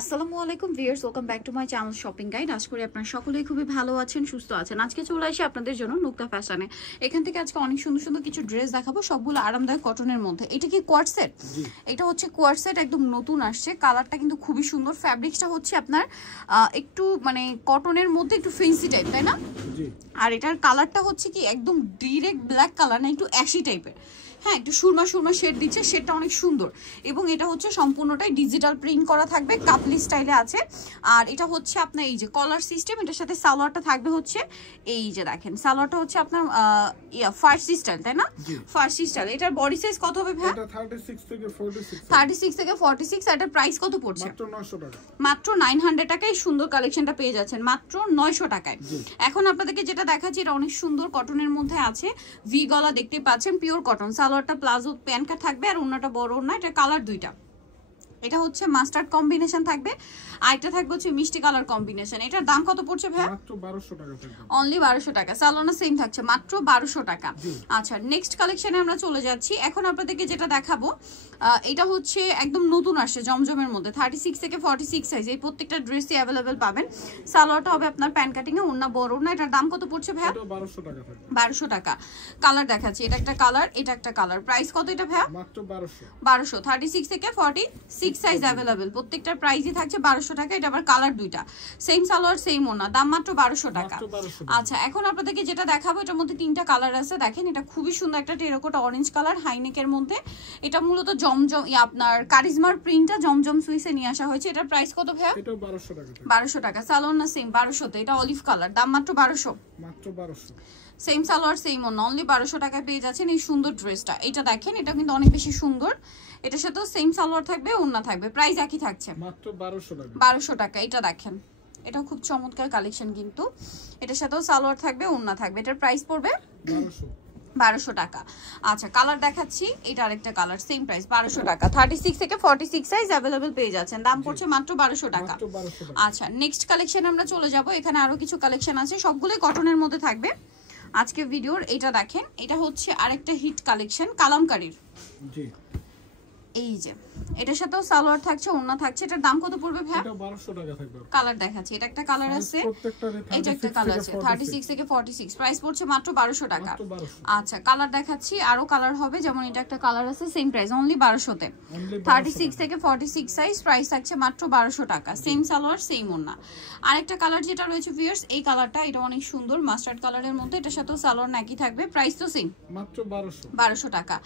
আসসালামু আলাইকুম viewers, welcome back to my channel shopping guide. আশা করি আপনারা সকলেই খুবই ভালো আছেন, সুস্থ আছেন। আজকে চলে আসি আপনাদের জন্য নুক্তা ফ্যাশনে। এখান থেকে আজকে অনেক সুন্দর সুন্দর কিছু ড্রেস দেখাবো, সবগুলো আরামদায়ক কটনের মধ্যে। এটা কি কোয়ার্ড সেট? এটা হচ্ছে কোয়ার্ড সেট, একদম নতুন আসছে। কালারটা কিন্তু খুবই সুন্দর। ফ্যাব্রিক্সটা হচ্ছে আপনার একটু মানে কটনের মধ্যে একটু ফেন্সি টাইপ, তাই না? আর এটার কালারটা হচ্ছে কি একদম ডিরেক্ট ব্ল্যাক কালার না, একটু অ্যাশি টাইপের। হ্যাঁ, একটু সুরমা সুরমা শেড দিচ্ছে, শেডটা অনেক সুন্দর। এবং এটা হচ্ছে সম্পূর্ণটাই ডিজিটাল প্রিন্ট করা থাকবে, কাপলি স্টাইলে আছে। আর এটা হচ্ছে আপনার এই যে কলার সিস্টেম, এটার সাথে সালোয়ারটা থাকবে হচ্ছে এই যে দেখেন, সালোয়ারটা হচ্ছে আপনার ফার্সি স্টাইল, তাই না? ফার্সি স্টাইল। এটার বডি সাইজ কত হবে ভাই? এটা 36 থেকে 46। 36 থেকে 46। এটার প্রাইস কত পড়ছে? মাত্র 900 টাকা। মাত্র 900 টাকায় সুন্দর কালেকশনটা পেয়ে যাচ্ছেন, মাত্র 900 টাকায়। এখন আপনাদেরকে যেটা দেখাচ্ছি এটা অনেক সুন্দর কটনের মধ্যে আছে, ভি গলা দেখতে পাচ্ছেন, পিওর কটন। সালোয়ারটা প্লাজো প্যান্টটা থাকবে আর ওন্নাটা বড় ওন্না। এটা কালার দুইটা, এটা হচ্ছে মাস্টার্ড কম্বিনেশন থাকবে, আর এটা থাকবে হচ্ছে মিষ্টি কালার কম্বিনেশন। এটার দাম কত পড়ছে ভাই? মাত্র 1200 টাকা থাকবে। অনলি 1200 টাকা। সালোনা সেম থাকছে, মাত্র 1200 টাকা। আচ্ছা, নেক্সট কালেকশনে আমরা চলে যাচ্ছি। এখন আপনাদেরকে যেটা দেখাবো এটা হচ্ছে একদম নতুন আসছে জমজমের মধ্যে, 36 থেকে 46 সাইজ। এই প্রত্যেকটা ড্রেসই অ্যাভেলেবেল পাবেন। সালোয়ারটা হবে আপনার প্যান্ট কাটিং এ, ওন্না বড় ওন্না। এটার দাম কত পড়ছে ভাই? এটা 1200 টাকা থাকবে। 1200 টাকা। কালার দেখাচ্ছি, এটা একটা কালার, এটা একটা কালার। প্রাইস কত এটা ভাই? মাত্র 1200। 1200। 36 থেকে 46 সাইজ অ্যাভেলেবেল, প্রত্যেকটার প্রাইসই থাকছে 1200 টাকা। এটা আবার কালার দুইটা, সেম সালোয়ার সেম ওন্না, দাম মাত্র 1200 টাকা। আচ্ছা, এখন আপনাদেরকে যেটা দেখাবো এটার মধ্যে তিনটা কালার আছে। দেখেন, এটা খুবই সুন্দর একটা টেরাকোটা অরেঞ্জ কালার, হাইনেকের মধ্যে। এটা মূলত জমজম আপনার কারিজমার প্রিন্টটা জমজম সুইসে নিয়ে আসা হয়েছে। এটার প্রাইস কত ভাই? এটা 1200 টাকা। 1200 টাকা। সালোয়ার না সেম 1200 তে। এটা অলিভ কালার, দাম মাত্র 1200। মাত্র 1200। সেম সালোয়ার সেম ওন্না, অনলি 1200 টাকায় পেয়ে যাচ্ছেন এই সুন্দর ড্রেসটা। এটা দেখেন, এটা কিন্তু অনেক বেশি সুন্দর। এটার সাথেও সেম সালোয়ার থাকবে, ওন্না থাকবে, প্রাইস একই থাকছে মাত্র 1200 টাকা। 1200 টাকা। এটা দেখেন, এটা খুব চমৎকার কালেকশন কিন্তু। এটার সাথেও সালোয়ার থাকবে, ওন্না থাকবে। এটার প্রাইস পড়বে 1200 টাকা। আচ্ছা, কালার দেখাচ্ছি, এটা আরেকটা কালার, সেম প্রাইস 1200 টাকা। 36 থেকে 46 সাইজ अवेलेबल পেয়ে যাচ্ছেন, দাম পড়ছে মাত্র 1200 টাকা। আচ্ছা, নেক্সট কালেকশন আমরা চলে যাব। এখানে আরো কিছু কালেকশন আছে, সবগুলোই কটনের মধ্যে থাকবে আজকে ভিডিওর। এটা দেখেন, এটা হচ্ছে আরেকটা হিট কালেকশন কালামকারীর। জি, এই যে এটার সাথেও সালোয়ার থাকছে, ওন্না থাকছে। এটার দাম কত পড়বে ভাই? এটা 1200 টাকা থাকবে। কালার দেখাচ্ছি, এটা একটা কালার আছে, এটা একটা কালার আছে, 36 থেকে 46। প্রাইস পড়ছে মাত্র 1200 টাকা। আচ্ছা, কালার দেখাচ্ছি, আরো কালার হবে, যেমন এটা একটা কালার আছে, সেম প্রাইস অনলি 1200 তে। 36 থেকে 46 সাইজ, প্রাইস থাকছে মাত্র 1200 টাকা। সেম সালোয়ার সেম ওন্না। আরেকটা কালার যেটা রয়েছে ভিউয়ার্স, এই কালারটা, এটা অনেক সুন্দর মাস্টার্ড কালারের মধ্যে। এটার সাথেও সালোয়ার নাকি থাকবে, প্রাইস তো সেম, মাত্র 1200। 1200 টাকা।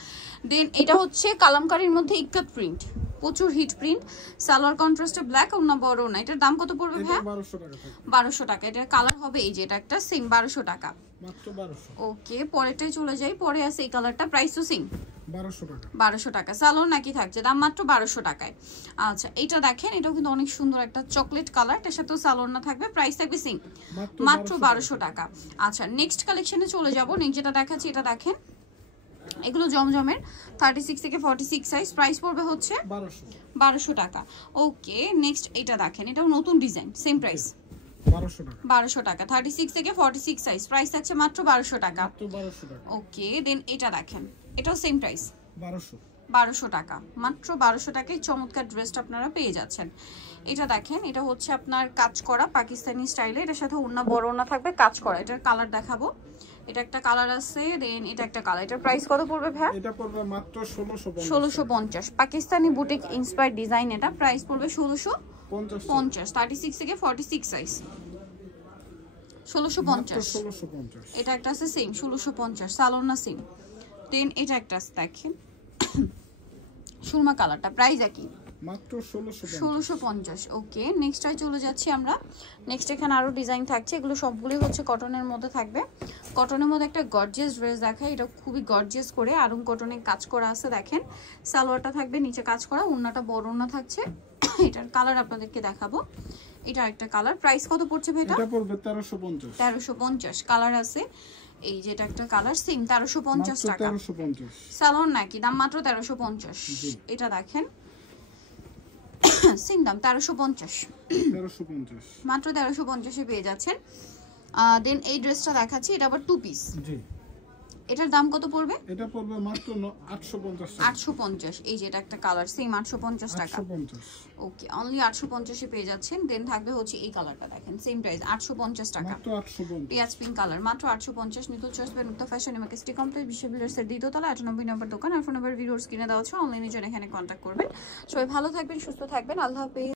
দেন এটা হচ্ছে কালামকারীর মধ্যে ইক্কাত প্রিন্ট, প্রচুর হিট প্রিন্ট, সালোয়ার কন্ট্রাস্টে ব্ল্যাক, ওন্না বড় না। এটার দাম কত পড়বে ভাই? 1200 টাকা থাকবে। 1200 টাকা। এটার কালার হবে এই যে, এটা একটা সেম 1200 টাকা। মাত্র 1200। ওকে, পরেরটাই চলে যাই। পরে আছে এই কালারটা, প্রাইস তো সেম 1200 টাকা। 1200 টাকা। সালোয়ার নাকি থাকছে, দাম মাত্র 1200 টাকায়। আচ্ছা, এটা দেখেন, এটাও কিন্তু অনেক সুন্দর একটা চকলেট কালার, এটার সাথেও সালোয়ার না থাকবে, প্রাইস থাকবে সেম মাত্র 1200 টাকা। আচ্ছা, নেক্সট কালেকশনে চলে যাব। নেক্সট যেটা দেখাচ্ছি, এটা দেখেন, এগুলো জমজমের 36 থেকে 46 সাইজ, প্রাইস পড়বে হচ্ছে 1200 টাকা। ওকে, নেক্সট এটা দেখেন, এটাও নতুন ডিজাইন, সেম প্রাইস 1200 টাকা। 36 থেকে 46 সাইজ, প্রাইস থাকছে মাত্র 1200 টাকা। ওকে, দেন এটা দেখেন, এটাও সেম প্রাইস 1200 টাকা। মাত্র 1200 টাকায় চমৎকার ড্রেসটা আপনারা পেয়ে যাচ্ছেন। এটা দেখেন, এটা হচ্ছে আপনার কাজ করা পাকিস্তানি স্টাইলে, এটার সাথে ওন্না বড় ওন্না থাকবে, কাজ করা। এটার কালার দেখাবো, এটা একটা কালার আছে, দেন এটা একটা কালার। এটার প্রাইস কত পড়বে ভাই? এটা পড়বে মাত্র 1650। পাকিস্তানি বুটিক ইন্সপায়ার্ড ডিজাইন, এটা প্রাইস পড়বে 1650। 36 থেকে 46 সাইজ 1650। এটা একটা আছে সেম 1650, সালোনা সেম। দেন এটা একটা আছে দেখেন, সুরমা কালারটা, প্রাইস একই মাত্র 1650। ওকে, নেক্সটটায় চলে যাচ্ছি আমরা। নেক্সট এখানে আরো ডিজাইন থাকছে, এগুলো সবগুলোই হচ্ছে কটনের মধ্যে থাকবে। কটনের মধ্যে একটা গর্জিয়াস ড্রেস দেখায়, এটা খুবই গর্জিয়াস করে আরং কটনে কাজ করা আছে। দেখেন, সালোয়ারটা থাকবে নিচে কাজ করা, ওন্নাটা বড় ওন্না থাকছে। এটার কালার আপনাদেরকে দেখাবো, এটা একটা কালার। প্রাইস কত পড়ছে ভাই? এটা পড়বে 1350। 1350 কালার আছে, এই যে এটা একটা কালার, সেম 1350 টাকা। 1350 সালোয়ার নাকি, দাম মাত্র 1350। এটা দেখেন, সেম দাম 1350। মাত্র 1350 এ পেয়ে যাচ্ছেন। দেন এই ড্রেসটা দেখাচ্ছি, এটা আবার টু পিস। এটার দাম কত পড়বে? এটা পড়বে মাত্র 850 টাকা। 850। এই যে এটা একটা কালার সেম 850 টাকা। 850। ওকে, অনলি 850 এ পেয়ে যাচ্ছেন। দেন থাকবে হচ্ছে এই কালারটা, দেখেন সেম প্রাইস 850 টাকা, মাত্র 850। পেঁয়াজ পিঙ্ক কালার, মাত্র 850। নিকল choice by Mukta fashion market complex বিশ্ববিদ্যালয়ের দ্বিতীয়তলা 98 নম্বর দোকান। আর ফোন নাম্বার ভিডিওস কিনে দেওয়া হচ্ছে, অনলাইনে জন্য এখানে কন্ট্যাক্ট করবেন। সবাই ভালো থাকবেন, সুস্থ থাকবেন, আল্লাহ হাফেজ।